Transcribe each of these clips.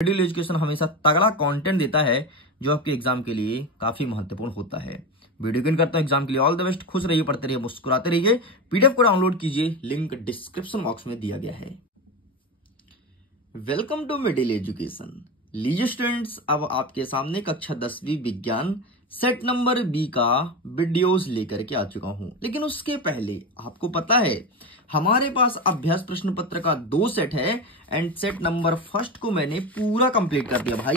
Middle education हमेशा तगड़ा content देता है जो आपके एग्जाम के लिए काफी महत्वपूर्ण होता है। वीडियो गेन करता हूं एग्जाम के लिए ऑल द बेस्ट। खुश रहिए, पढ़ते रहिए, मुस्कुराते रहिए। पीडीएफ को डाउनलोड कीजिए, लिंक डिस्क्रिप्शन बॉक्स में दिया गया है। Welcome to middle education. लीजिए स्टूडेंट्स, अब आपके सामने कक्षा 10वीं विज्ञान सेट नंबर बी का वीडियोस लेकर के आ चुका हूं। लेकिन उसके पहले आपको पता है हमारे पास अभ्यास प्रश्न पत्र का 2 सेट है एंड सेट नंबर फर्स्ट को मैंने पूरा कंप्लीट कर दिया भाई,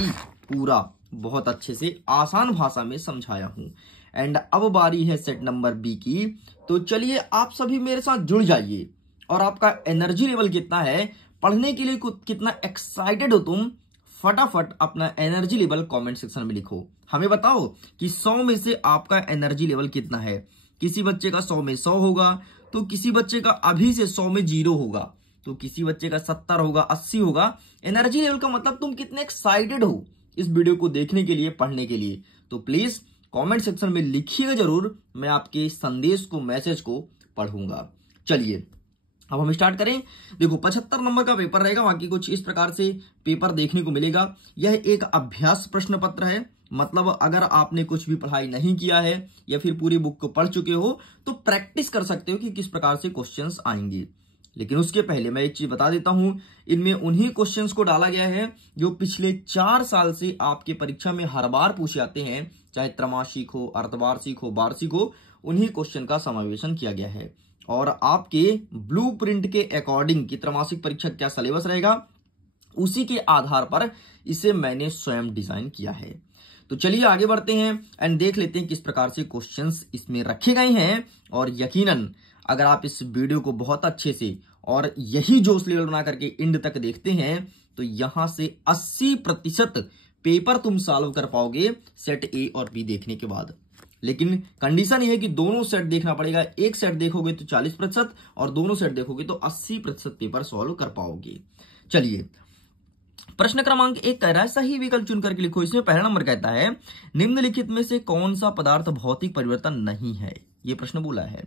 पूरा बहुत अच्छे से आसान भाषा में समझाया हूं। एंड अब बारी है सेट नंबर बी की। तो चलिए आप सभी मेरे साथ जुड़ जाइए। और आपका एनर्जी लेवल कितना है, पढ़ने के लिए कितना एक्साइटेड हो तुम, फटाफट अपना एनर्जी लेवल कमेंट सेक्शन में लिखो। हमें बताओ कि 100 में से आपका एनर्जी लेवल कितना है। किसी बच्चे का 100 में 100 होगा, तो किसी बच्चे का अभी से 100 में 0 होगा, तो किसी बच्चे का 70 होगा, 80 होगा। एनर्जी लेवल का मतलब तुम कितने एक्साइटेड हो इस वीडियो को देखने के लिए, पढ़ने के लिए। तो प्लीज कमेंट सेक्शन में लिखिएगा जरूर, मैं आपके संदेश को, मैसेज को पढ़ूंगा। चलिए अब हम स्टार्ट करें। देखो 75 नंबर का पेपर रहेगा, बाकी कुछ इस प्रकार से पेपर देखने को मिलेगा। यह एक अभ्यास प्रश्न पत्र है, मतलब अगर आपने कुछ भी पढ़ाई नहीं किया है या फिर पूरी बुक को पढ़ चुके हो तो प्रैक्टिस कर सकते हो कि किस प्रकार से क्वेश्चंस आएंगे। लेकिन उसके पहले मैं एक चीज बता देता हूं, इनमें उन्हीं क्वेश्चंस को डाला गया है जो पिछले 4 साल से आपके परीक्षा में हर बार पूछे जाते हैं, चाहे त्रैमासिक हो, अर्धवार्षिक हो, वार्षिक हो, उन्हीं क्वेश्चन का समावेशन किया गया है। और आपके ब्लूप्रिंट के अकॉर्डिंग की त्रैमासिक परीक्षा क्या सिलेबस रहेगा, उसी के आधार पर इसे मैंने स्वयं डिजाइन किया है। तो चलिए आगे बढ़ते हैं एंड देख लेते हैं किस प्रकार से क्वेश्चंस इसमें रखे गए हैं। और यकीनन अगर आप इस वीडियो को बहुत अच्छे से और यही जोश लेवल बना करके एंड तक देखते हैं तो यहां से 80% पेपर तुम सॉल्व कर पाओगे सेट ए और बी देखने के बाद। लेकिन कंडीशन यह है कि दोनों सेट देखना पड़ेगा। एक सेट देखोगे तो 40% और दोनों सेट देखोगे तो 80% पेपर सॉल्व कर पाओगे। चलिए प्रश्न क्रमांक 1 कह रहा है सही विकल्प चुन करके लिखो। इसमें पहला नंबर कहता है निम्नलिखित में से कौन सा पदार्थ भौतिक परिवर्तन नहीं है, यह प्रश्न बोला है।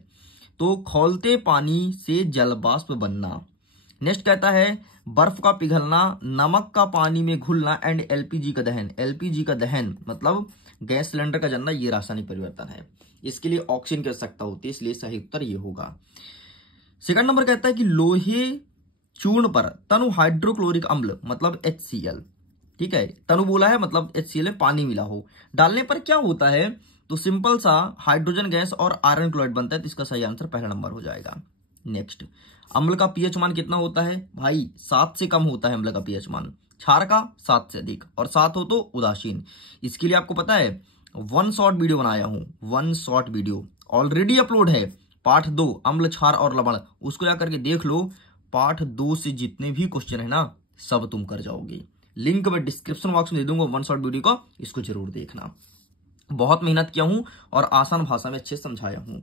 तो खौलते पानी से जल वाष्प बनना। नेक्स्ट कहता है बर्फ का पिघलना, नमक का पानी में घुलना एंड एलपीजी का दहन। एलपीजी का दहन मतलब गैस सिलेंडर का जलना, यह रासायनिक परिवर्तन है। इसके लिए ऑक्सीजन की आवश्यकता होती है, इसलिए सही उत्तर यह होगा। सेकंड नंबर कहता है कि लोहे चूर्ण पर तनु हाइड्रोक्लोरिक अम्ल मतलब HCl, ठीक है, तनु बोला है मतलब HCl में पानी मिला हो, डालने पर क्या होता है। तो सिंपल सा हाइड्रोजन गैस और आयरन क्लोराइड बनता है। तो इसका सही आंसर पहला नंबर हो जाएगा। नेक्स्ट अम्ल का पीएच मान कितना होता है भाई, 7 से कम होता है अम्ल का पीएच मान, क्षार का 7 से अधिक, और 7 हो तो उदासीन। इसके लिए आपको पता है 1 शॉर्ट वीडियो बनाया हूं, 1 शॉर्ट वीडियो ऑलरेडी अपलोड है। पार्ट 2 अम्ल, क्षार और लवण, उसको जाकर के देख लो। पार्ट 2 से जितने भी क्वेश्चन है ना सब तुम कर जाओगे। लिंक मैं डिस्क्रिप्शन बॉक्स में दे दूंगा 1 शॉर्ट वीडियो का, इसको जरूर देखना। बहुत मेहनत किया हूं और आसान भाषा में अच्छे समझाया हूं।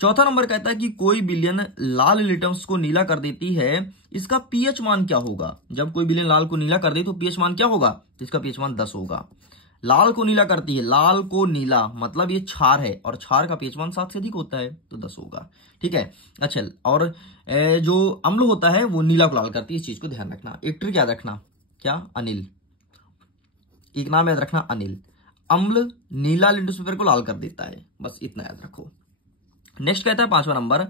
चौथा नंबर कहता है कि कोई विलयन लाल लिटमस को नीला कर देती है, इसका पीएच मान क्या होगा। जब कोई विलयन लाल को नीला कर दे तो पीएच मान क्या होगा, तो इसका पीएच मान 10 होगा। लाल को नीला करती है, लाल को नीला मतलब ये क्षार है और क्षार का पीएच मान 7 से अधिक होता है तो 10 होगा, ठीक है। अच्छा, और जो अम्ल होता है वो नीला को लाल करती है, इस चीज को ध्यान रखना। एक ट्रिक याद रखना, क्या, अनिल, एक नाम याद रखना अनिल। अम्ल नीला लिटमस पेपर को लाल कर देता है, बस इतना याद रखो। नेक्स्ट कहता है 5वां नंबर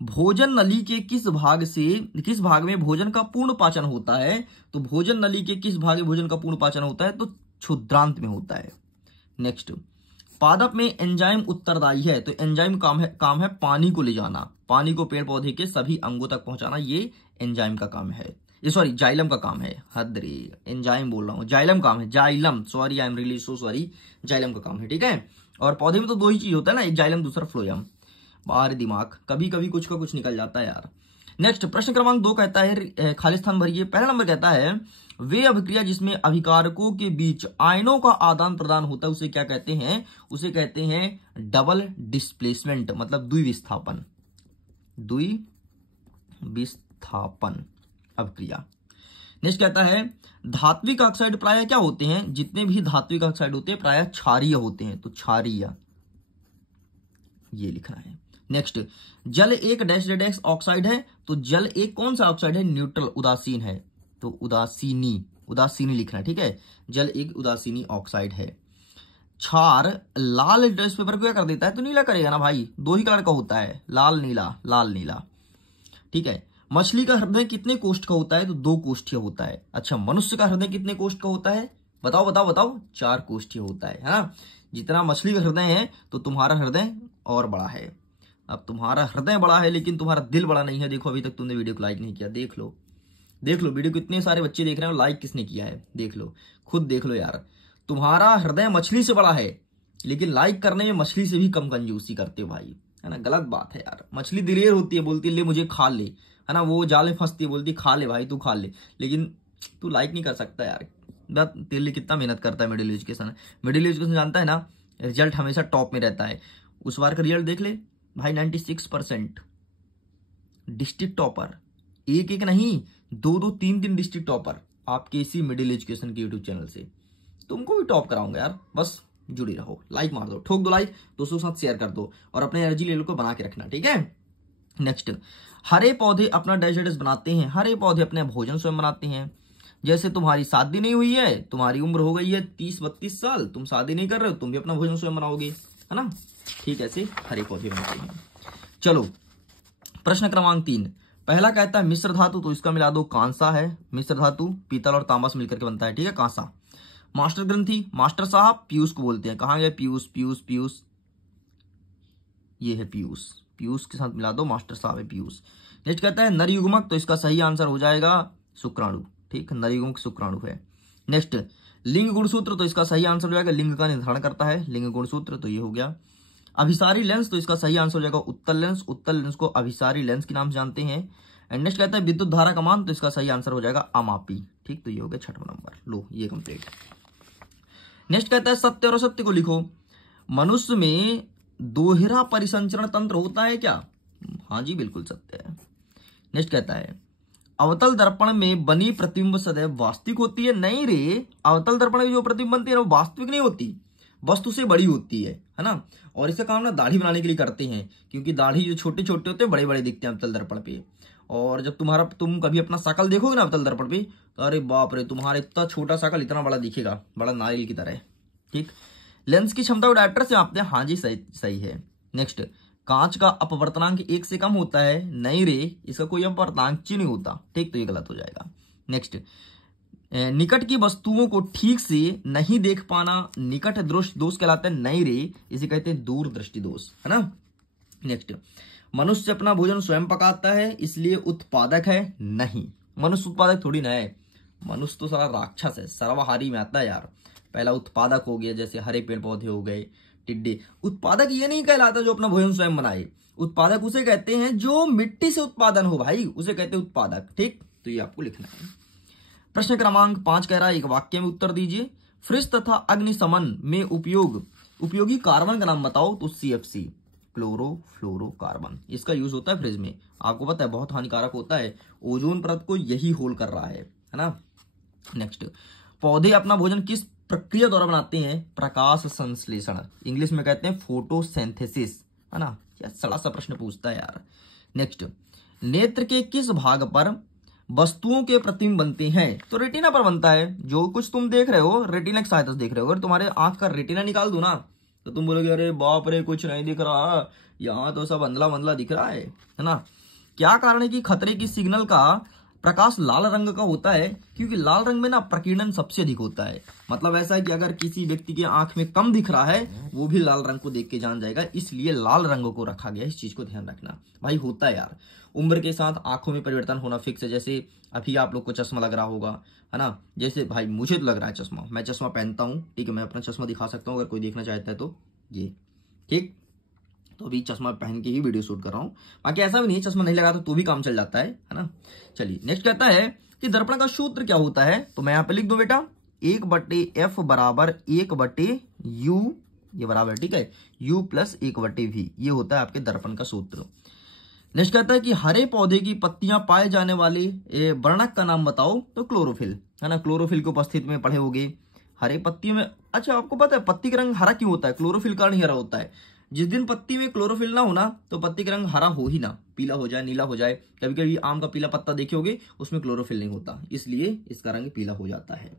भोजन नली के किस भाग में भोजन का पूर्ण पाचन होता है। तो भोजन नली के किस भाग में भोजन का पूर्ण पाचन होता है, तो क्षुद्रांत में होता है। नेक्स्ट पादप में एंजाइम उत्तरदायी है, तो एंजाइम काम है पानी को ले जाना, पानी को पेड़ पौधे के सभी अंगों तक पहुंचाना, ये एंजाइम का काम है। सॉरी जाइलम का काम है, हद रे, एंजाइम बोल रहा हूं, जाइलम काम है, xylem, sorry I am really so sorry, xylem का काम है, ठीक है। और पौधे में तो 2 ही चीज होता है ना, एक जाइलम दूसरा फ्लोएम। बाहर दिमाग कभी कभी कुछ का कुछ निकल जाता है यार। नेक्स्ट प्रश्न क्रमांक 2 कहता है खाली स्थान भरिए। पहला नंबर कहता है वे अभिक्रिया जिसमें अभिकारकों के बीच आयनों का आदान प्रदान होता है उसे क्या कहते हैं, उसे कहते हैं डबल डिस्प्लेसमेंट मतलब द्विविस्थापन, द्विविस्थापन अभिक्रिया। नेक्स्ट कहता है धात्विक ऑक्साइड प्रायः क्या होते हैं, जितने भी धात्विक ऑक्साइड होते हैं प्रायः क्षारीय होते हैं, तो क्षारीय ये लिखना है। नेक्स्ट जल एक डैश डैश ऑक्साइड है, तो जल एक कौन सा ऑक्साइड है, न्यूट्रल, उदासीन है, तो उदासीनी उदासीनी लिखना, ठीक है। जल एक उदासीनी ऑक्साइड है। क्षार लाल ड्रेस पेपर को क्या कर देता है, तो नीला करेगा ना भाई, 2 ही कलर का होता है, लाल नीला, लाल नीला, ठीक है। मछली का हृदय कितने कोष्ठ का होता है, तो 2 कोष्ठीय होता है। अच्छा, मनुष्य का हृदय कितने कोष्ठ का होता है, बताओ बताओ बताओ, 4 कोष्ठीय होता है ना। जितना मछली का हृदय है तो तुम्हारा हृदय और बड़ा है। अब तुम्हारा हृदय बड़ा है लेकिन तुम्हारा दिल बड़ा नहीं है। देखो अभी तक तुमने वीडियो को लाइक नहीं किया, देख लो वीडियो को इतने सारे बच्चे देख रहे हैं, लाइक किसने किया है, देख लो, खुद देख लो यार। तुम्हारा हृदय मछली से बड़ा है लेकिन लाइक करने में मछली से भी कम कंजूसी करते हो भाई, है ना। गलत बात है यार। मछली दिलेर होती है, बोलती है ले मुझे खा ले, है ना। वो जाल में फंसती है, बोलती खा ले भाई, तू खा ले, लेकिन तू लाइक नहीं कर सकता यार। तेरे लिए कितना मेहनत करता है मिडिल एजुकेशन। मिडिल एजुकेशन जानता है ना, रिजल्ट हमेशा टॉप में रहता है। उस बार का रिजल्ट देख ले भाई, 96% डिस्ट्रिक्ट टॉपर, एक नहीं 2-2 3-3 डिस्ट्रिक्ट टॉपर आपके इसी मिडिल एजुकेशन के यूट्यूब चैनल से। तुमको भी टॉप कराऊंगा यार, बस जुड़ी रहो, लाइक मार दो, ठोक दो लाइक, दोस्तों के साथ शेयर कर दो और अपने एनर्जी लेवल को बना के रखना, ठीक है। नेक्स्ट, हरे पौधे अपना डाइजेस्ट बनाते हैं। हरे पौधे अपने भोजन स्वयं बनाते हैं। जैसे तुम्हारी शादी नहीं हुई है, तुम्हारी उम्र हो गई है 30-32 साल, तुम शादी नहीं कर रहे हो, तुम भी अपना भोजन स्वयं बनाओगे, है ना। ठीक है, ऐसे हरे पौधे बनते हैं। चलो प्रश्न क्रमांक 3, पहला कहता है मिश्र धातु, तो इसका मिला दो कांसा है। मिश्र धातु पीतल और तांबा से मिलकर के बनता है, ठीक है, कांसा। मास्टर ग्रंथि, मास्टर साहब पीयूष को बोलते हैं। कहां गए पीयूष, पीयूष पीयूष, ये है पीयूष, पीयूष के साथ मिला दो, मास्टर साहब है पीयूष। नेक्स्ट कहता है नरयुग्मक, तो इसका सही आंसर हो जाएगा शुक्राणु, ठीक, नरयुग्मक शुक्राणु है। नेक्स्ट लिंग गुणसूत्र, तो इसका सही आंसर हो जाएगा, लिंग का निर्धारण करता है लिंग गुणसूत्र, तो ये हो गया। अभिसारी लेंस, तो इसका सही आंसर हो जाएगा उत्तल लेंस, उत्तल लेंस को अभिसारी लेंस के नाम से जानते हैं। एंड नेक्स्ट कहता है विद्युत धारा का मान, तो इसका सही आंसर हो जाएगा अमापी, ठीक, तो ये हो गया 6वां नंबर। लो ये कंप्लीट। नेक्स्ट कहता है सत्य और असत्य को लिखो। मनुष्य में दोहरा परिसंचरण तंत्र होता है क्या, हाँ जी बिल्कुल सत्य है। नेक्स्ट कहता है अवतल दर्पण में बनी प्रतिबिंब सदैव वास्तविक होती है, नहीं रे, अवतल दर्पण में जो प्रतिबिंब बनती है वो वास्तविक नहीं होती, वस्तु से बड़ी होती है ना। और इसका काम ना दाढ़ी बनाने के लिए करते हैं, क्योंकि दाढ़ी जो छोटे छोटे होते हैं बड़े बड़े दिखते हैं अवतल दर्पण पे। और जब तुम कभी अपना शकल देखोगे ना अवतल दर्पण पे, तो अरे बाप रे, तुम्हारा इतना छोटा शकल इतना बड़ा दिखेगा, बड़ा नारियल की तरह, ठीक। लेंस की क्षमता को डायरेक्टर से मापते हैं, हाँ जी सही है। नेक्स्ट कांच का अपवर्तनांक 1 से कम होता है, नहीं रे, इसका कोई अपवर्तनांक नहीं होता, ठीक, तो ये गलत हो जाएगा। नेक्स्ट निकट की वस्तुओं को ठीक से नहीं देख पाना निकट दृष्टि दोष कहलाता है, नहीं रे, इसे कहते हैं दूरदृष्टि दोष, है ना। नेक्स्ट मनुष्य अपना भोजन स्वयं पकाता है इसलिए उत्पादक है, नहीं, मनुष्य उत्पादक थोड़ी ना है, मनुष्य तो सारा राक्षस है, सर्वहारी में आता है यार। पहला उत्पादक हो गया, जैसे हरे पेड़ पौधे हो गए, टिड्डे। उत्पादक ये नहीं कहलाता जो अपना भोजन स्वयं बनाए, उत्पादक उसे कहते हैं जो मिट्टी से उत्पादन हो भाई, उसे कहते हैं उत्पादक, ठीक, तो ये आपको लिखना है। प्रश्न क्रमांक 5 कह रहा है एक वाक्य में उत्तर दीजिए। फ्रिज तथा अग्निशमन में उपयोगी कार्बन का नाम बताओ, तो CFC, क्लोरोफ्लोरोकार्बन, इसका यूज होता है फ्रिज में। आपको पता है बहुत हानिकारक होता है, ओजोन परत को यही होल कर रहा है ना। नेक्स्ट पौधे अपना भोजन किस प्रक्रिया द्वारा बनाते हैं, प्रकाश संश्लेषण, इंग्लिश में कहते हैं फोटोसिंथेसिस, है ना। क्या सड़ा सा प्रश्न पूछता है यार। नेक्स्ट नेत्र के किस भाग पर वस्तुओं के प्रतिबिंब बनते हैं, तो रेटिना पर बनता है। जो कुछ तुम देख रहे हो रेटिना की सहायता से देख रहे हो। अगर तुम्हारे आंख का रेटिना निकाल दो ना, तो तुम बोलोगे अरे बाप रे कुछ नहीं दिख रहा, यहाँ तो सब अंधला मंधला दिख रहा है ना। क्या कारण है कि खतरे की सिग्नल का प्रकाश लाल रंग का होता है, क्योंकि लाल रंग में ना प्रकीर्णन सबसे अधिक होता है। मतलब ऐसा है कि अगर किसी व्यक्ति के आंख में कम दिख रहा है, वो भी लाल रंग को देख के जान जाएगा, इसलिए लाल रंग को रखा गया। इस चीज को ध्यान रखना भाई, होता है यार। उम्र के साथ आंखों में परिवर्तन होना फिक्स है। जैसे अभी आप लोग को चश्मा लग रहा होगा, है ना। जैसे भाई मुझे तो लग रहा है चश्मा, मैं चश्मा पहनता हूँ, ठीक है, मैं अपना चश्मा दिखा सकता हूँ अगर कोई देखना चाहता है तो, ये ठीक। तो अभी चश्मा पहन के ही वीडियो शूट कर रहा हूँ, बाकी ऐसा भी नहीं चश्मा नहीं लगा तो भी काम चल जाता है ना। चलिए नेक्स्ट कहता है कि दर्पण का सूत्र क्या होता है, तो मैं यहाँ पे लिख दूं बेटा 1/f बराबर 1/u, ये बराबर, ठीक है, u प्लस 1/v, ये होता है आपके दर्पण का सूत्र। नेक्स्ट कहता है कि हरे पौधे की पत्तियां पाए जाने वाले वर्णक का नाम बताओ, तो क्लोरोफिल, है ना। क्लोरोफिल को उपस्थित में पढ़े होगे हरे पत्तियों में। अच्छा आपको पता है पत्ती का रंग हरा क्यों होता है, क्लोरोफिल का नहीं हरा होता है। जिस दिन पत्ती में क्लोरोफिल ना होना तो पत्ती का रंग हरा हो ही ना, पीला हो जाए, नीला हो जाए। कभी कभी आम का पीला पत्ता देखे होगे, उसमें क्लोरोफिल नहीं होता, इसलिए इसका रंग पीला हो जाता है।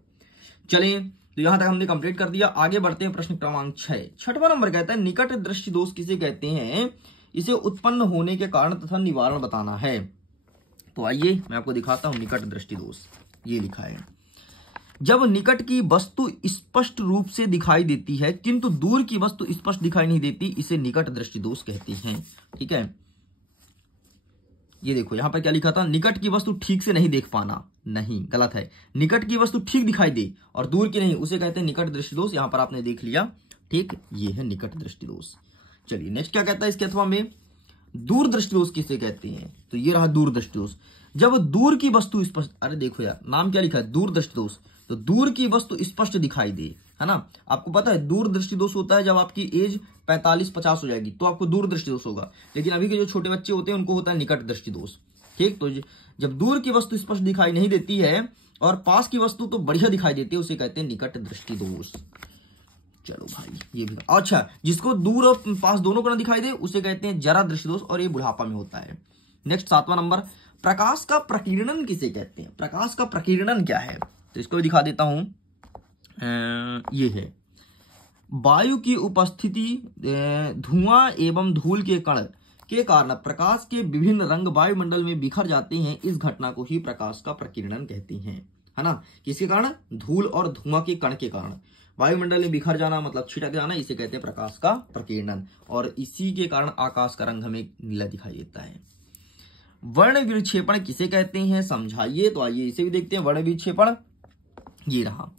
चलिए, तो यहां तक हमने कंप्लीट कर दिया। आगे बढ़ते हैं प्रश्न क्रमांक 6। छठवां नंबर कहता है निकट दृष्टि दोष किसे कहते हैं, इसे उत्पन्न होने के कारण तथा निवारण बताना है। तो आइए मैं आपको दिखाता हूं निकट दृष्टि दोष। ये लिखा है, जब निकट की वस्तु स्पष्ट रूप से दिखाई देती है किंतु दूर की वस्तु स्पष्ट दिखाई नहीं देती, इसे निकट दृष्टि दोष कहते हैं। ठीक है, ये देखो यहां पर क्या लिखा था, निकट की वस्तु ठीक से नहीं देख पाना, नहीं, गलत है। निकट की वस्तु ठीक दिखाई दे और दूर की नहीं, उसे कहते हैं निकट दृष्टि दोष। यहां पर आपने देख लिया, ठीक, ये है निकट दृष्टि दोष। चलिए नेक्स्ट क्या कहता है इसके अथवा में, दूर दृष्टि दोष किसे कहते हैं, तो ये रहा दूर दृष्टि दोष। जब दूर की वस्तु स्पष्ट, अरे देखो यार नाम क्या लिखा है, दूर दृष्टि दोष, तो दूर की वस्तु स्पष्ट दिखाई दे, है ना। आपको पता है दूर दृष्टि दोष होता है जब आपकी एज 45-50 हो जाएगी तो आपको दूर दृष्टि दोष होगा, लेकिन अभी के जो छोटे बच्चे होते हैं उनको होता है निकट दृष्टि दोष। ठीक, तो जब दूर की वस्तु स्पष्ट दिखाई नहीं देती है और पास की वस्तु तो बढ़िया दिखाई देती है, उसे कहते हैं निकट दृष्टि दोष। चलो भाई ये भी अच्छा, जिसको दूर और पास दोनों को ना दिखाई दे उसे कहते हैं जरा दृष्टि दोष, और ये बुढ़ापा में होता है। नेक्स्ट 7वां नंबर, प्रकाश का प्रकीर्णन किसे कहते हैं, प्रकाश का प्रकीर्णन क्या है, तो इसको भी दिखा देता हूं। ये है, वायु की उपस्थिति, धुआं एवं धूल के कण के कारण प्रकाश के विभिन्न रंग वायुमंडल में बिखर जाते हैं, इस घटना को ही प्रकाश का प्रकीर्णन कहते हैं, है ना। किसके कारण, धूल और धुआं के कण के कारण वायुमंडल में बिखर जाना मतलब छिटक जाना, इसे कहते हैं प्रकाश का प्रकीर्णन, और इसी के कारण आकाश का रंग हमें नीला दिखाई देता है। वर्ण विक्षेपण किसे कहते हैं, समझाइए। तो आइए इसे भी देखते हैं। वर्ण विक्षेपण ये रहा,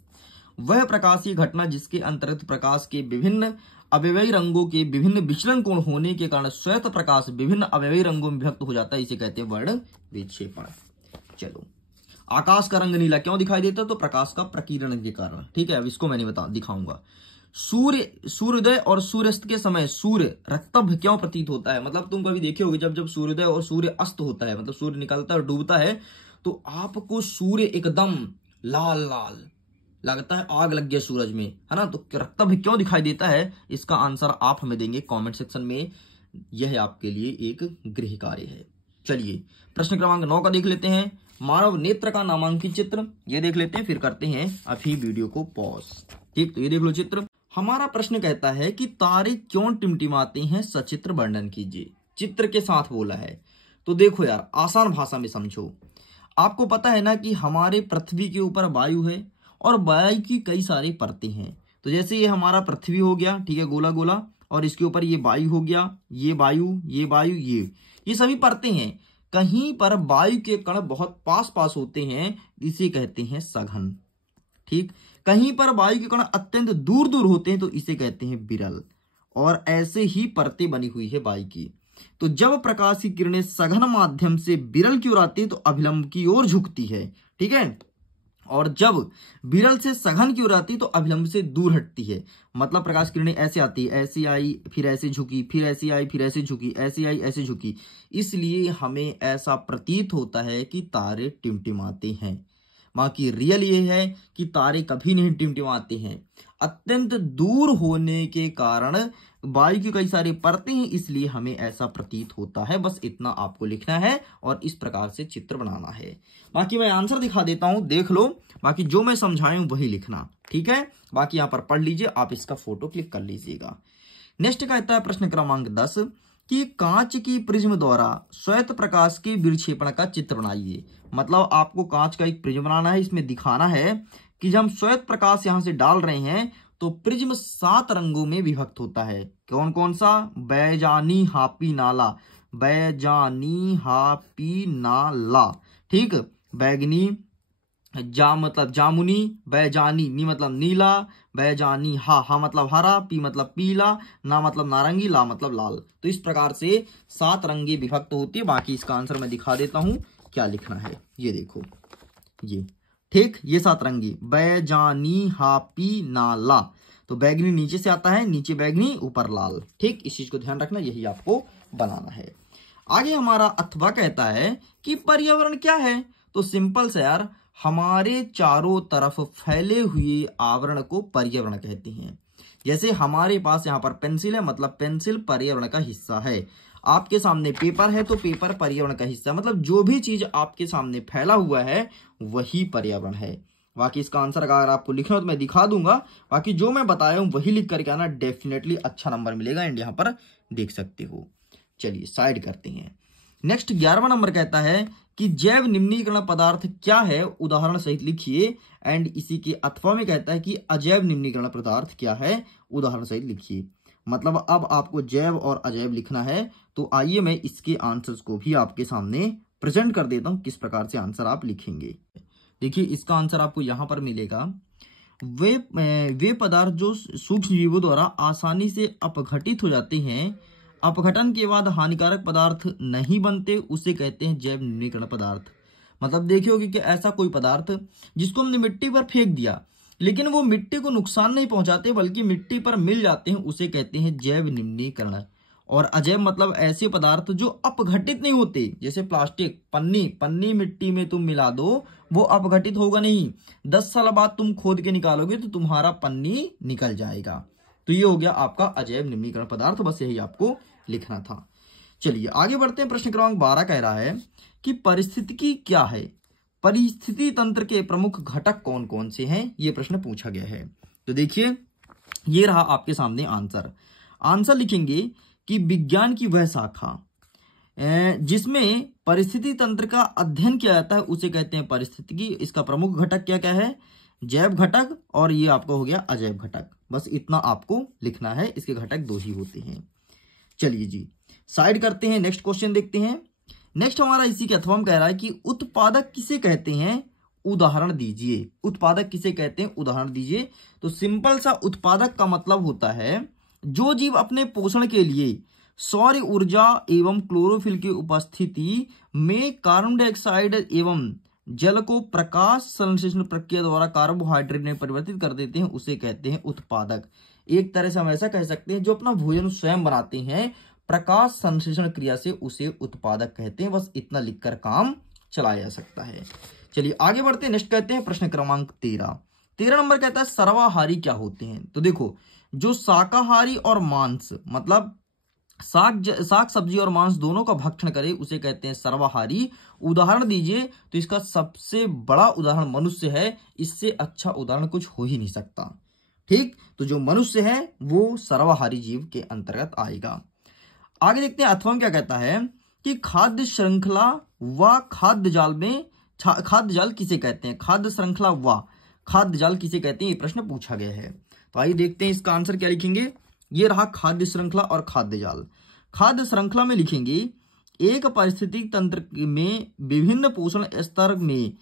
वह प्रकाशीय घटना जिसके अंतर्गत प्रकाश के विभिन्न अवयवी रंगों के विभिन्न विचलन कोण होने के कारण श्वेत प्रकाश विभिन्न अवयवी रंगों में विभक्त हो जाता है, इसे कहते हैं वर्ण विक्षेपण। चलो, आकाश का रंग नीला क्यों दिखाई देता है, तो प्रकाश का प्रकीर्णन के कारण। ठीक है, अब इसको मैंने दिखाऊंगा। सूर्योदय और सूर्यास्त के समय सूर्य रक्तभ क्यों प्रतीत होता है, मतलब तुम कभी देखे होगे जब सूर्योदय और सूर्य अस्त होता है, मतलब सूर्य निकलता है और डूबता है, तो आपको सूर्य एकदम लाल लाल लगता है, आग लग गया सूरज में, है ना। तो रक्तभ क्यों दिखाई देता है, इसका आंसर आप हमें देंगे कमेंट सेक्शन में। यह आपके लिए एक गृह कार्य है। चलिए प्रश्न क्रमांक 9 का देख लेते हैं। मानव नेत्र का नामांकित चित्र, ये देख लेते हैं, फिर करते हैं अभी वीडियो को पॉज। ठीक, तो ये देख लो चित्र। हमारा प्रश्न कहता है कि तारे क्यों टिमटिमाते हैं, सचित्र वर्णन कीजिए। चित्र के साथ बोला है, तो देखो यार आसान भाषा में समझो। आपको पता है ना कि हमारे पृथ्वी के ऊपर वायु है और वायु की कई सारी परतें हैं। तो जैसे ये हमारा पृथ्वी हो गया, ठीक है, गोला गोला, और इसके ऊपर ये वायु हो गया, ये वायु, ये वायु, ये सभी परतें हैं। कहीं पर वायु के कण बहुत पास पास होते हैं, इसे कहते हैं सघन। ठीक, कहीं पर वायु के कण अत्यंत दूर दूर होते हैं, तो इसे कहते हैं विरल। और ऐसे ही परतें बनी हुई है वायु की। तो जब प्रकाश की किरणें सघन माध्यम से विरल की ओर आती है तो अभिलंब की ओर झुकती है, ठीक है, और जब विरल से सघन की ओर आती है तो अभिलंब से दूर हटती है। मतलब प्रकाश किरणें ऐसे आती है, ऐसी आई, फिर ऐसे झुकी, फिर ऐसी आई, फिर ऐसे झुकी, ऐसी आई, ऐसे झुकी, इसलिए हमें ऐसा प्रतीत होता है कि तारे टिमटिमाते हैं। बाकी रियल ये है कि तारे कभी नहीं टिमटिमाते हैं। अत्यंत दूर होने के कारण वायु की कई सारी परतें हैं, इसलिए हमें ऐसा प्रतीत होता है। बस इतना आपको लिखना है और इस प्रकार से चित्र बनाना है। बाकी मैं आंसर दिखा देता हूं, देख लो। बाकी जो मैं समझाया हूं वही लिखना, ठीक है। बाकी यहां पर पढ़ लीजिए, आप इसका फोटो क्लिक कर लीजिएगा। नेक्स्ट कहता है प्रश्न क्रमांक 10 कि कांच की प्रिज्म द्वारा श्वेत प्रकाश के विक्षेपण का चित्र बनाइए। मतलब आपको कांच का एक प्रिज्म बनाना है, इसमें दिखाना है कि जब हम श्वेत प्रकाश यहां से डाल रहे हैं तो प्रिज्म 7 रंगों में विभक्त होता है। कौन कौन सा? बैजानी, हापी, नाला। बैजानी, हापी, नाला, ठीक। बैगनी, मतलब जामुनी, बैजानी, नी मतलब नीला, बैजानी, हा मतलब हरा, पी मतलब पीला, ना मतलब नारंगी, ला मतलब लाल। तो इस प्रकार से 7 रंगे विभक्त होती है। बाकी इसका आंसर मैं दिखा देता हूं क्या लिखना है, ये देखो, ये ठीक, ये 7 रंगी, बैजानी, हापी, नाला। तो बैगनी नीचे से आता है, नीचे बैगनी, ऊपर लाल, ठीक। इस चीज को ध्यान रखना, यही आपको बनाना है। आगे हमारा अथवा कहता है कि पर्यावरण क्या है। तो सिंपल से यार, हमारे चारों तरफ फैले हुए आवरण को पर्यावरण कहते हैं। जैसे हमारे पास यहाँ पर पेंसिल है, मतलब पेंसिल पर्यावरण का हिस्सा है। आपके सामने पेपर है तो पेपर पर्यावरण का हिस्सा, मतलब जो भी चीज आपके सामने फैला हुआ है वही पर्यावरण है। बाकी इसका आंसर अगर आपको लिखना हो तो मैं दिखा दूंगा, बाकी जो मैं बताया हूं वही लिख करके आना, डेफिनेटली अच्छा नंबर मिलेगा। एंड यहाँ पर देख सकते हो। चलिए साइड करते हैं। नेक्स्ट 11वां नंबर कहता है कि जैव निम्नीकरण पदार्थ क्या है, उदाहरण सहित लिखिए। एंड इसी के अथवा में कहता है कि अजैव निम्नीकरण पदार्थ क्या है, उदाहरण सहित लिखिए। मतलब अब आपको जैव और अजैव लिखना है। तो आइए मैं इसके आंसर्स को भी आपके सामने प्रेजेंट कर देता हूं, किस प्रकार से आंसर आप लिखेंगे। देखिए इसका आंसर आपको यहां पर मिलेगा, वे पदार्थ जो सूक्ष्म जीवों द्वारा आसानी से अपघटित हो जाते हैं, अपघटन के बाद हानिकारक पदार्थ नहीं बनते, उसे कहते हैं जैव निम्नीकरण पदार्थ। मतलब देखिए होगी कि ऐसा कोई पदार्थ जिसको हमने मिट्टी पर फेंक दिया लेकिन वो मिट्टी को नुकसान नहीं पहुंचाते बल्कि मिट्टी पर मिल जाते हैं, उसे कहते हैं जैव निम्नीकरण। और अजैव मतलब ऐसे पदार्थ जो अपघटित नहीं होते, जैसे प्लास्टिक, पन्नी मिट्टी में तुम मिला दो वो अपघटित होगा नहीं, 10 साल बाद तुम खोद के निकालोगे तो तुम्हारा पन्नी निकल जाएगा। तो ये हो गया आपका अजैव निम्नीकरण पदार्थ, बस यही आपको लिखना था। चलिए आगे बढ़ते हैं। प्रश्न क्रमांक 12 कह रहा है कि पारिस्थितिकी क्या है, परिस्थिति तंत्र के प्रमुख घटक कौन कौन से हैं, ये प्रश्न पूछा गया है। तो देखिए ये रहा आपके सामने आंसर लिखेंगे कि विज्ञान की वह शाखा जिसमें परिस्थिति तंत्र का अध्ययन किया जाता है उसे कहते हैं पारिस्थितिकी। इसका प्रमुख घटक क्या क्या है, जैव घटक और ये आपका हो गया अजैव घटक। बस इतना आपको लिखना है, इसके घटक 2 ही होते हैं। चलिए जी साइड करते हैं, नेक्स्ट क्वेश्चन देखते हैं। नेक्स्ट हमारा इसी के अथवा में कह रहा है कि उत्पादक किसे कहते हैं, उदाहरण दीजिए। उत्पादक किसे कहते हैं, उदाहरण दीजिए। तो सिंपल सा उत्पादक का मतलब होता है जो जीव अपने पोषण के लिए सौर ऊर्जा एवं क्लोरोफिल की उपस्थिति में कार्बन डाइऑक्साइड एवं जल को प्रकाश संश्लेषण प्रक्रिया द्वारा कार्बोहाइड्रेट में परिवर्तित कर देते हैं, उसे कहते हैं उत्पादक। एक तरह से हम ऐसा कह सकते हैं जो अपना भोजन स्वयं बनाते हैं प्रकाश संश्लेषण क्रिया से, उसे उत्पादक कहते हैं। बस इतना लिखकर काम चलाया जा सकता है। चलिए आगे बढ़ते हैं। नेक्स्ट कहते हैं प्रश्न क्रमांक 13 नंबर कहता है सर्वाहारी क्या होते हैं। तो देखो जो शाकाहारी और मांस मतलब साग सब्जी और मांस दोनों का भक्षण करे उसे कहते हैं सर्वाहारी। उदाहरण दीजिए। तो इसका सबसे बड़ा उदाहरण मनुष्य है, इससे अच्छा उदाहरण कुछ हो ही नहीं सकता। ठीक, तो जो मनुष्य है वो सर्वाहारी जीव के अंतर्गत आएगा। आगे देखते हैं अथवा क्या कहता है कि खाद्य श्रृंखला व खाद्य जाल में खाद्य जाल किसे कहते हैं, खाद्य श्रृंखला व खाद्य जाल किसे कहते हैं, ये प्रश्न पूछा गया है। तो आइए देखते हैं इसका आंसर क्या लिखेंगे। ये रहा खाद्य श्रृंखला और खाद्य जाल। खाद्य श्रृंखला में लिखेंगे एक पारिस्थितिक तंत्र में विभिन्न पोषण स्तर में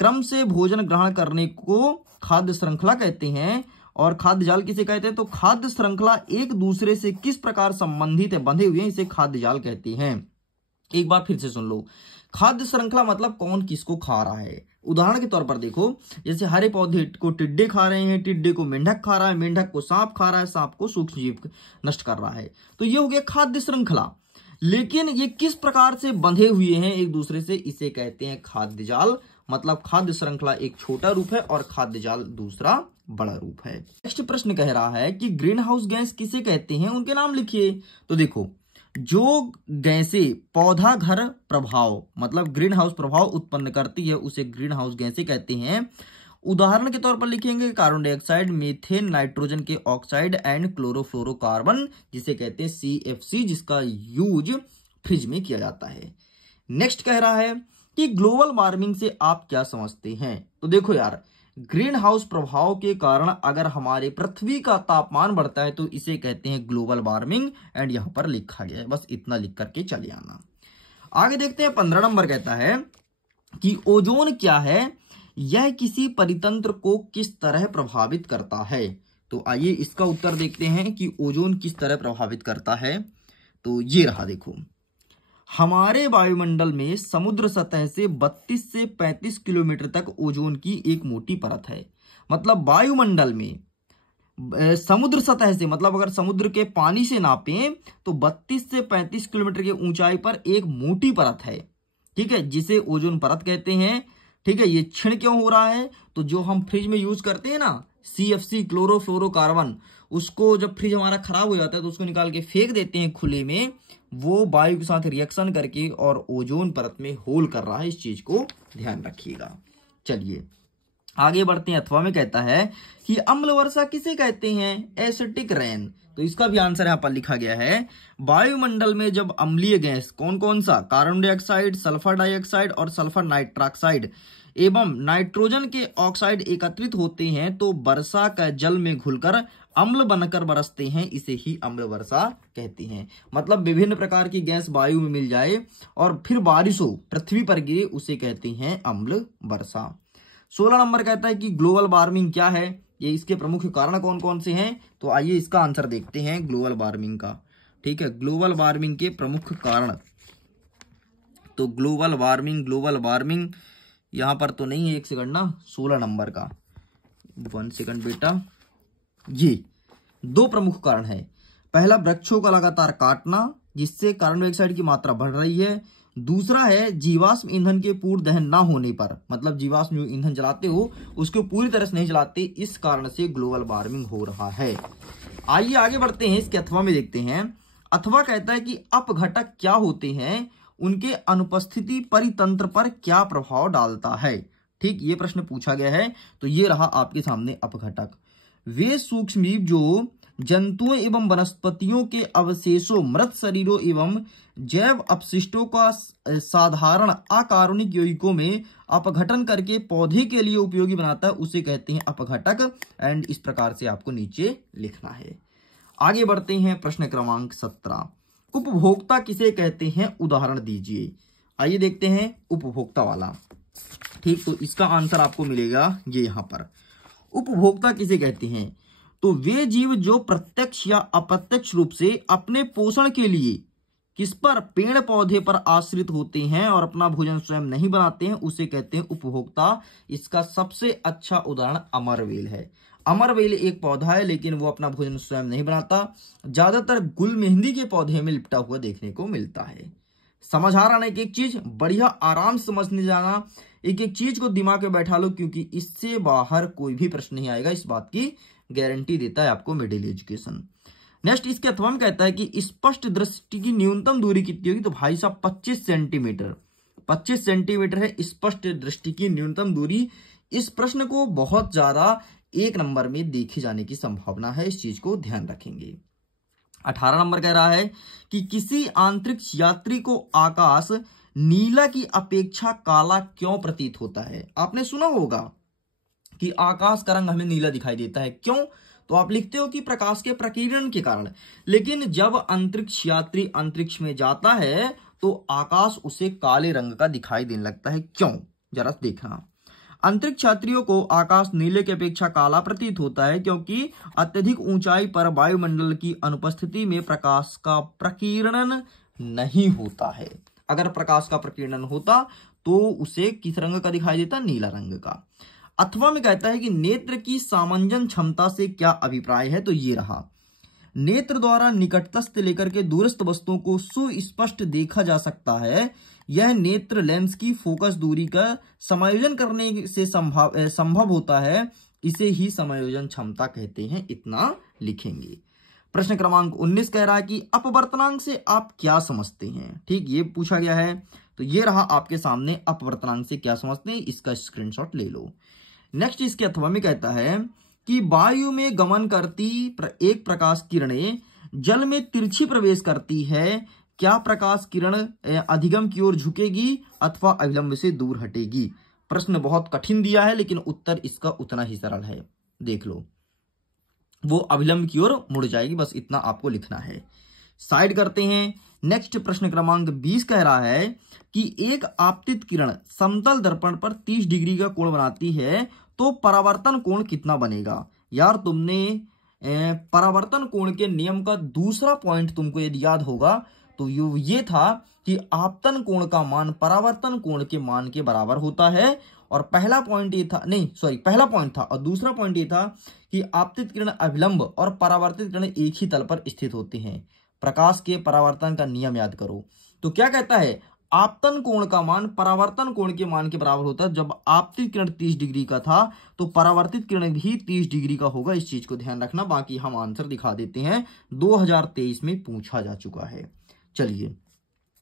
क्रम से भोजन ग्रहण करने को खाद्य श्रृंखला कहते हैं। और खाद्य जाल किसे कहते हैं, तो खाद्य श्रृंखला एक दूसरे से किस प्रकार संबंधित है, बंधे हुए हैं, इसे खाद्य जाल कहते हैं। एक बार फिर से सुन लो, खाद्य श्रृंखला मतलब कौन किसको खा रहा है। उदाहरण के तौर पर देखो, जैसे हरे पौधे को टिड्डे खा रहे हैं, टिड्डे को मेंढक खा रहा है, मेंढक को सांप खा रहा है, सांप को सूक्ष्म जीव नष्ट कर रहा है। तो ये हो गया खाद्य श्रृंखला। लेकिन ये किस प्रकार से बंधे हुए हैं एक दूसरे से, इसे कहते हैं खाद्य जाल। मतलब खाद्य श्रृंखला एक छोटा रूप है और खाद्य जाल दूसरा बड़ा रूप है। नेक्स्ट प्रश्न कह रहा है कि ग्रीन हाउस गैस किसे कहते हैं, उनके नाम लिखिए। तो देखो जो गैसें पौधा घर प्रभाव मतलब ग्रीन हाउस प्रभाव उत्पन्न करती है उसे ग्रीन हाउस गैसें कहते हैं। उदाहरण के तौर पर लिखेंगे कार्बन डाइऑक्साइड, मीथेन, नाइट्रोजन के ऑक्साइड एंड क्लोरोफ्लोरोकार्बन, जिसे कहते हैं CFC, जिसका यूज फ्रिज में किया जाता है। नेक्स्ट कह रहा है कि ग्लोबल वार्मिंग से आप क्या समझते हैं। तो देखो यार, ग्रीन हाउस प्रभाव के कारण अगर हमारे पृथ्वी का तापमान बढ़ता है तो इसे कहते हैं ग्लोबल वार्मिंग। एंड यहां पर लिखा गया है, बस इतना लिख करके चले आना। आगे देखते हैं 15 नंबर कहता है कि ओजोन क्या है, यह किसी परितंत्र को किस तरह प्रभावित करता है। तो आइए इसका उत्तर देखते हैं कि ओजोन किस तरह प्रभावित करता है। तो ये रहा, देखो हमारे वायुमंडल में समुद्र सतह से 32 से 35 किलोमीटर तक ओजोन की एक मोटी परत है। मतलब वायुमंडल में समुद्र सतह से, मतलब अगर समुद्र के पानी से नापें तो 32 से 35 किलोमीटर की ऊंचाई पर एक मोटी परत है, ठीक है, जिसे ओजोन परत कहते हैं। ठीक है, ये क्षीण क्यों हो रहा है, तो जो हम फ्रिज में यूज करते हैं ना, CFC क्लोरोफ्लोरोकार्बन, उसको जब फ्रिज हमारा खराब हो जाता है तो उसको निकाल के फेंक देते हैं खुले में, वो वायु के साथ रिएक्शन करके और ओजोन परत में होल कर रहा है। इस चीज को ध्यान रखिएगा। चलिए आगे बढ़ते हैं। अथवा में कहता है कि अम्ल वर्षा किसे कहते हैं? Acetic rain. तो इसका भी आंसर यहाँ पर लिखा गया है, वायुमंडल में जब अम्लीय गैस कौन कौन सा, कार्बन डाइऑक्साइड, सल्फर डाइऑक्साइड और सल्फर नाइट्रॉक्साइड एवं नाइट्रोजन के ऑक्साइड एकत्रित होते हैं तो वर्षा का जल में घुलकर अम्ल बनकर बरसते हैं, इसे ही अम्ल वर्षा कहते हैं। मतलब विभिन्न प्रकार की गैस वायु में मिल जाए और फिर बारिश हो, पृथ्वी पर गिरे, उसे कहते हैं अम्ल वर्षा। 16 नंबर कहता है कि ग्लोबल वार्मिंग क्या है, ये इसके प्रमुख कारण कौन कौन से हैं? तो आइए इसका आंसर देखते हैं ग्लोबल वार्मिंग का। ठीक है, ग्लोबल वार्मिंग के प्रमुख कारण। तो ग्लोबल वार्मिंग यहां पर तो नहीं है, एक सेकंड ना, 16 नंबर का, 1 सेकंड बेटा। ये 2 प्रमुख कारण है। पहला, वृक्षों का लगातार काटना जिससे कार्बन डाइऑक्साइड की मात्रा बढ़ रही है। दूसरा है जीवाश्म ईंधन के पूर्ण दहन ना होने पर, मतलब जीवाश्म जो ईंधन जलाते हो उसको पूरी तरह से नहीं जलाते, इस कारण से ग्लोबल वार्मिंग हो रहा है। आइए आगे बढ़ते हैं, इसके अथवा में देखते हैं। अथवा कहता है कि अपघटक क्या होते हैं, उनके अनुपस्थिति परितंत्र पर क्या प्रभाव डालता है। ठीक, ये प्रश्न पूछा गया है। तो ये रहा आपके सामने अपघटक। वे सूक्ष्मजीव जो जंतुओं एवं वनस्पतियों के अवशेषों, मृत शरीरों एवं जैव अपशिष्टों का साधारण अकार्बनिक यौगिकों में अपघटन करके पौधे के लिए उपयोगी बनाता है, उसे कहते हैं अपघटक। एंड इस प्रकार से आपको नीचे लिखना है। आगे बढ़ते हैं, प्रश्न क्रमांक 17। उपभोक्ता किसे कहते हैं, उदाहरण दीजिए। आइए देखते हैं उपभोक्ता वाला। ठीक, तो इसका आंसर आपको मिलेगा ये यहाँ पर। उपभोक्ता किसे कहते हैं? तो वे जीव जो प्रत्यक्ष या अप्रत्यक्ष रूप से अपने पोषण के लिए किस पर, पेड़ पौधे पर आश्रित होते हैं और अपना भोजन स्वयं नहीं बनाते हैं, उसे कहते हैं उपभोक्ता। इसका सबसे अच्छा उदाहरण अमरवेल है। अमरवेल एक पौधा है लेकिन वो अपना भोजन स्वयं नहीं बनाता, ज्यादातर गुल मेहंदी के पौधे में लिपटा हुआ देखने को मिलता है। समझ आ रहा ना? एक एक चीज बढ़िया आराम से समझने जाना, एक एक चीज को दिमाग में बैठा लो, क्योंकि इससे बाहर कोई भी प्रश्न नहीं आएगा, इस बात की गारंटी देता है आपको मिडिल एजुकेशन। नेक्स्ट, इसके अथवा में कहता है कि स्पष्ट दृष्टि की न्यूनतम दूरी कितनी होगी? तो भाई साहब 25 सेंटीमीटर। 25 सेंटीमीटर है स्पष्ट दृष्टि की न्यूनतम दूरी। इस प्रश्न को बहुत ज्यादा 1 नंबर में देखे जाने की संभावना है, इस चीज को ध्यान रखेंगे। 18 नंबर कह रहा है कि किसी अंतरिक्ष यात्री को आकाश नीला की अपेक्षा काला क्यों प्रतीत होता है? आपने सुना होगा कि आकाश का रंग हमें नीला दिखाई देता है, क्यों? तो आप लिखते हो कि प्रकाश के प्रकीर्णन के कारण। लेकिन जब अंतरिक्ष यात्री अंतरिक्ष में जाता है तो आकाश उसे काले रंग का दिखाई देने लगता है, क्यों? जरा देखना। अंतरिक्ष यात्रियों को आकाश नीले की अपेक्षा काला प्रतीत होता है क्योंकि अत्यधिक ऊंचाई पर वायुमंडल की अनुपस्थिति में प्रकाश का प्रकीर्णन नहीं होता है। अगर प्रकाश का प्रकीर्णन होता तो उसे किस रंग का दिखाई देता? नीला रंग का। अथवा में कहता है कि नेत्र की सामंजन क्षमता से क्या अभिप्राय है? तो ये रहा, नेत्र द्वारा निकटस्थ लेकर के दूरस्थ वस्तुओं को सुस्पष्ट देखा जा सकता है। यह नेत्र लेंस की फोकस दूरी का समायोजन करने से संभव होता है, इसे ही समायोजन क्षमता कहते हैं। इतना लिखेंगे। प्रश्न क्रमांक 19 कह रहा है कि अपवर्तनांक से आप क्या समझते हैं? ठीक, ये पूछा गया है। तो ये रहा आपके सामने, अपवर्तनांक से क्या समझते हैं, इसका स्क्रीनशॉट ले लो। नेक्स्ट, इसके अथवा में कहता है कि वायु में गमन करती एक प्रकाश किरणें जल में तिरछी प्रवेश करती है। क्या प्रकाश किरण अधिगम की ओर झुकेगी अथवा अविलंब से दूर हटेगी? प्रश्न बहुत कठिन दिया है लेकिन उत्तर इसका उतना ही सरल है, देख लो। वो अविलंब की ओर मुड़ जाएगी, बस इतना आपको लिखना है। साइड करते हैं। नेक्स्ट, प्रश्न क्रमांक 20 कह रहा है कि एक आपतित किरण समतल दर्पण पर 30 डिग्री का कोण बनाती है तो परावर्तन कोण कितना बनेगा? यार तुमने परावर्तन कोण के नियम का दूसरा पॉइंट तुमको यदि याद होगा तो ये था कि आपतन कोण का मान परावर्तन कोण के मान के बराबर होता है। और पहला पॉइंट ये था, नहीं सॉरी, पहला पॉइंट था और दूसरा पॉइंट ये था कि आपतित किरण अविलंब और परावर्तित किरण एक ही तल पर स्थित होती हैं। प्रकाश के परावर्तन का नियम याद करो। तो क्या कहता है? आपतन कोण का मान परावर्तन कोण के मान के बराबर होता है। जब आपतित किरण 30 डिग्री का था तो परावर्तित किरण भी 30 डिग्री का होगा। इस चीज को ध्यान रखना। बाकी हम आंसर दिखा देते हैं, 2023 में पूछा जा चुका है। चलिए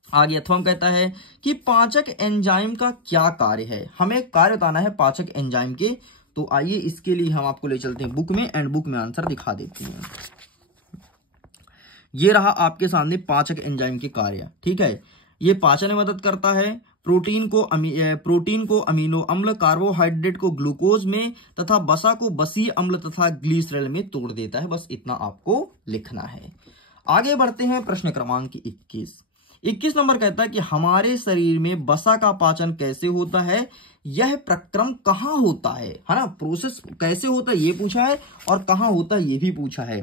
आगे अथवा कहता है कि पाचक एंजाइम का क्या कार्य है। हमें कार्य बताना है पाचक एंजाइम के। तो आइए इसके लिए हम आपको ले चलते हैं बुक में, एंड बुक में आंसर दिखा देते हैं। ये रहा आपके सामने पाचक एंजाइम के कार्य। ठीक है, ये पाचन में मदद करता है, प्रोटीन को अमीनो अम्ल, कार्बोहाइड्रेट को ग्लूकोज में तथा वसा को बसीय अम्ल तथा ग्लिसरॉल में तोड़ देता है। बस इतना आपको लिखना है। आगे बढ़ते हैं प्रश्न क्रमांक 21 नंबर कहता है कि हमारे शरीर में वसा का पाचन कैसे होता है, यह प्रक्रम कहां होता है ना। प्रोसेस कैसे होता है ये पूछा है, और कहां होता है ये भी पूछा है।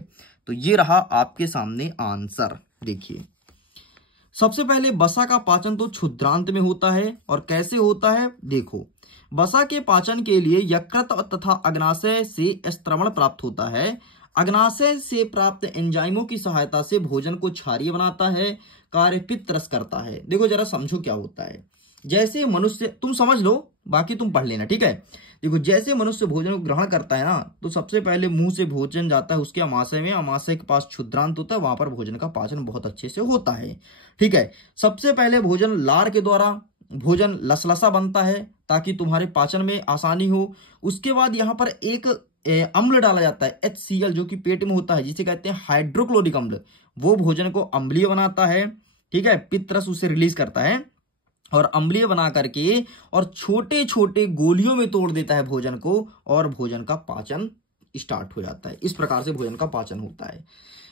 तो ये रहा आपके सामने आंसर। देखिए सबसे पहले वसा का पाचन तो क्षुद्रांत में होता है। और कैसे होता है, देखो वसा के पाचन के लिए यकृत तथा अग्नाशय से स्त्रवण प्राप्त होता है। अग्नाशय से प्राप्त एंजाइमों की सहायता से भोजन को क्षारीय बनाता है, कार्य पित्त रस करता है। देखो जरा समझो क्या होता है। जैसे मनुष्य, तुम समझ लो बाकी तुम पढ़ लेना, ठीक है। देखो जैसे मनुष्य भोजन को ग्रहण करता है ना, तो सबसे पहले मुंह से भोजन जाता है उसके अमाशय में, अमाशय के पास क्षुद्रांत होता है, वहां पर भोजन का पाचन बहुत अच्छे से होता है। ठीक है, सबसे पहले भोजन लार के द्वारा भोजन लसलसा बनता है ताकि तुम्हारे पाचन में आसानी हो। उसके बाद यहाँ पर एक अम्ल डाला जाता है HCl, जो कि पेट में होता है, जिसे कहते हैं हाइड्रोक्लोरिक अम्ल। वो भोजन को अम्लीय बनाता है। ठीक है, पित्त रस उसे रिलीज करता है और अम्लीय बना करके और छोटे छोटे गोलियों में तोड़ देता है भोजन को, और भोजन का पाचन स्टार्ट हो जाता है। इस प्रकार से भोजन का पाचन होता है।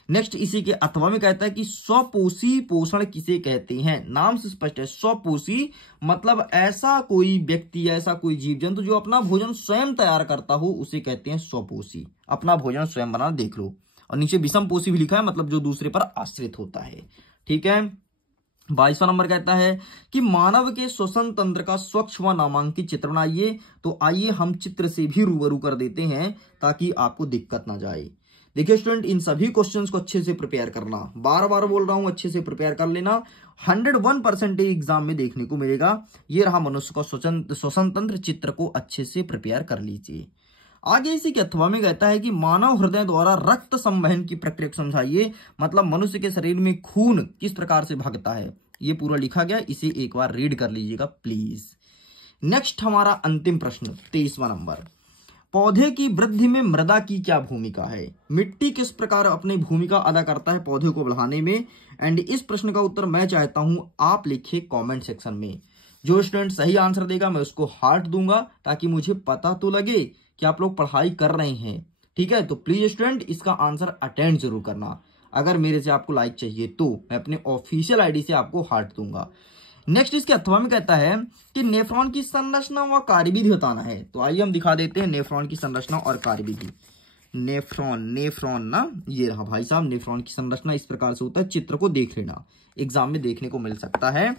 नेक्स्ट इसी के अथवा में कहता है कि स्वपोषी पोषण किसे कहते हैं। नाम से स्पष्ट है, स्वपोषी मतलब ऐसा कोई व्यक्ति, ऐसा कोई जीव जंतु जो अपना भोजन स्वयं तैयार करता हो, उसे कहते हैं स्वपोषी। अपना भोजन स्वयं बना, देख लो। और नीचे विषमपोषी भी लिखा है, मतलब जो दूसरे पर आश्रित होता है। ठीक है, 22वां नंबर कहता है कि मानव के श्वसन तंत्र का स्वच्छ व नामांकित चित्र बनाइए। तो आइए हम चित्र से भी रूबरू कर देते हैं ताकि आपको दिक्कत ना जाए। देखिए स्टूडेंट, इन सभी क्वेश्चंस को अच्छे से प्रिपेयर करना, बार बार बोल रहा हूं, अच्छे से प्रिपेयर कर लेना। 101% एग्जाम में देखने को मिलेगा। ये रहा मनुष्य का श्वसन तंत्र, चित्र को अच्छे से प्रिपेयर कर लीजिए। आगे इसी के अथवा में कहता है कि मानव हृदय द्वारा रक्त संवहन की प्रक्रिया समझाइए। मतलब मनुष्य के शरीर में खून किस प्रकार से भागता है, ये पूरा लिखा गया, इसे एक बार रीड कर लीजिएगा प्लीज। नेक्स्ट हमारा अंतिम प्रश्न 23वां नंबर, पौधे की वृद्धि में मृदा की क्या भूमिका है। मिट्टी किस प्रकार अपनी भूमिका अदा करता है पौधे को बढ़ाने में। एंड इस प्रश्न का उत्तर मैं चाहता हूं आप लिखिए कमेंट सेक्शन में। जो स्टूडेंट सही आंसर देगा मैं उसको हार्ट दूंगा, ताकि मुझे पता तो लगे कि आप लोग पढ़ाई कर रहे हैं। ठीक है, तो प्लीज स्टूडेंट इसका आंसर अटेंड जरूर करना। अगर मेरे से आपको लाइक चाहिए तो मैं अपने ऑफिशियल आईडी से आपको हार्ट दूंगा। नेक्स्ट इसके अथवा में कहता है कि नेफ्रॉन की संरचना व कार्यविधि बताना है। तो आइए हम दिखा देते हैं नेफ्रॉन की संरचना और कार्यविधि। नेफ्रॉन ना, ये रहा भाई साहब, नेफ्रॉन की संरचना इस प्रकार से होता है। चित्र को देख लेना, एग्जाम में देखने को मिल सकता है।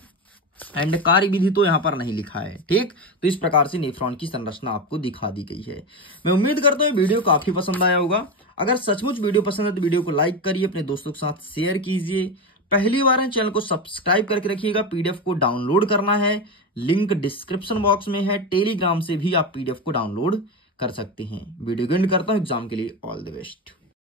एंड कार्यविधि तो यहाँ पर नहीं लिखा है। ठीक, तो इस प्रकार से नेफ्रॉन की संरचना आपको दिखा दी गई है। मैं उम्मीद करता हूँ वीडियो काफी पसंद आया होगा। अगर सचमुच वीडियो पसंद है तो वीडियो को लाइक करिए, अपने दोस्तों के साथ शेयर कीजिए। पहली बार है चैनल को सब्सक्राइब करके रखिएगा। पीडीएफ को डाउनलोड करना है, लिंक डिस्क्रिप्शन बॉक्स में है। टेलीग्राम से भी आप पीडीएफ को डाउनलोड कर सकते हैं। वीडियो को एंड करता हूं। एग्जाम के लिए ऑल द बेस्ट।